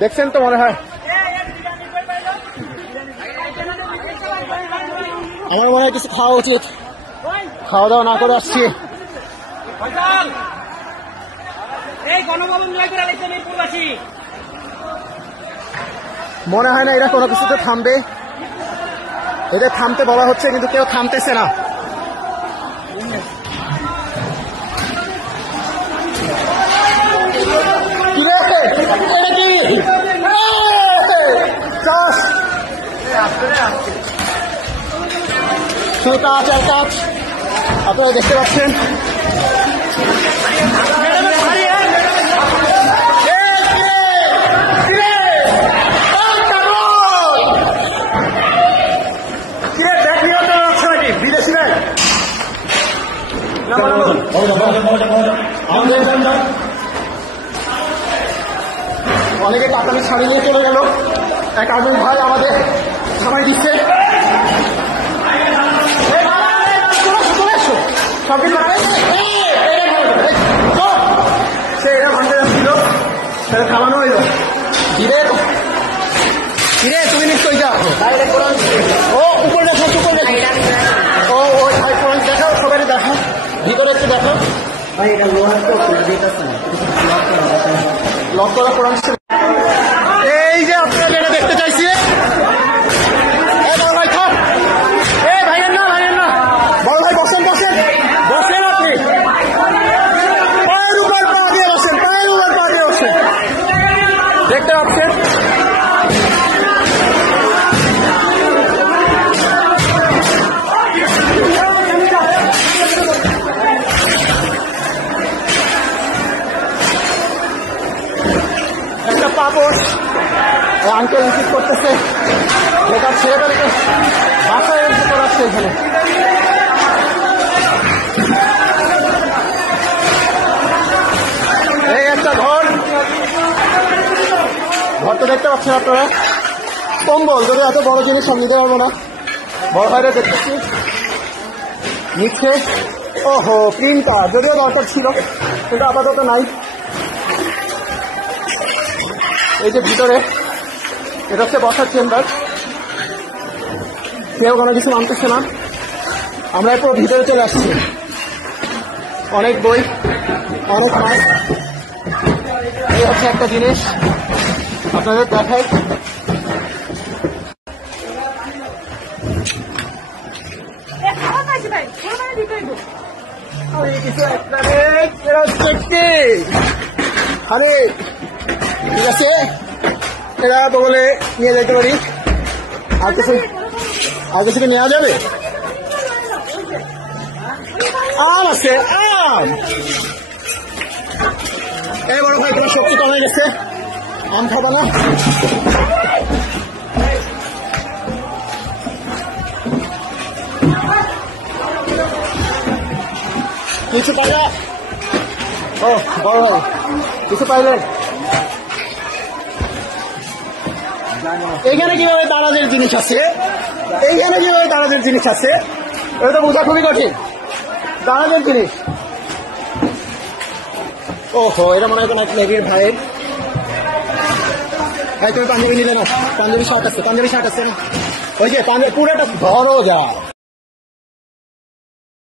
দেখছেন তো মনে হয়, আমার মনে হয় কিছু খাওয়া উচিত। খাওয়া দাওয়া না করে আসছি। মনে হয় না এরা কোনো কিছুতে থামবে। এদের থামতে বলা হচ্ছে কিন্তু কেউ থামতেছে না। আপনারা দেখতে পাচ্ছেন অনেকে টাকা ছাড়িয়ে নিয়ে চলে গেল। এক আর্মি ভাই আমাদের সবাই দিচ্ছে। সে এটা ভাঙতে যাচ্ছিল, সেটা থামানো হইল। ধীরে ধীরে তুমি নিশ্চয়ই যাও। ও উপরে দেখো, উপরে দেখো। ও ওই ভাই কোরআন দেখাও, সবাই দেখো, ভিতরে একটু দেখো। ভাই এটা লোহার তো লক করা কোরআন। এই যে আপনারা যেটা দেখতে চাইছি, বড় ভাই থাক, ভাইয়ের না, ভাইয়ের না, বড় ভাই বসেন, বসেন, বসেন। আপনি পায়ের উপর পা দিয়ে বসেন, পায়ের উপর পা দিয়ে বসেন। দেখতে পাচ্ছেন একটা পাপড় আঙ্কেল রিসিভ করতেছে। এটা ছেলেটাকে বাসায় এসে করাচ্ছে এখানে। এই একটা ঘরটা দেখতে পাচ্ছেন আপনারা। কম্বল, যদি এত বড় জিনিস সব নিতে পারবো না। বড় ভাইরা দেখতেছি নিচ্ছে। ওহো, প্রিন্টার যদিও দরকার ছিল কিন্তু আপাতত নাই। এই যে ভিতরে, এটা হচ্ছে বসার চেম্বার। কেউ কোনো কিছু মানতেছে না। আমরা পুরো ভিতরে চলে আসছি। অনেক বই, অনেক মাছ। এই হচ্ছে একটা জিনিস আপনাদের দেখাই। আরে ঠিক আছে, এরা তো বলে নিয়ে যেতে পারি। আর কিছু কি নেওয়া যাবে? আম আছে, আম। এই বড় ভাই তোমার সবজি কমে গেছে, আম খাবা না? কিছু পাইলে? ও বড় ভাই কিছু পাইলেন? এইখানে কিভাবে দারাজের জিনিস আছে? এইখানে কিভাবে দারাজের জিনিস আছে? এটা তো বোঝা খুবই কঠিন। দারাজের জিনিস, ওহো, এটা মনে হয় কোনো এক লেগির ভাইয়ের। ভাই তুমি পাঞ্জাবি নিলে না? পাঞ্জাবি শার্ট আছে, পাঞ্জাবি শার্ট আছে না? ওই যে পাঞ্জাবি পুরোটা ধরো যায়।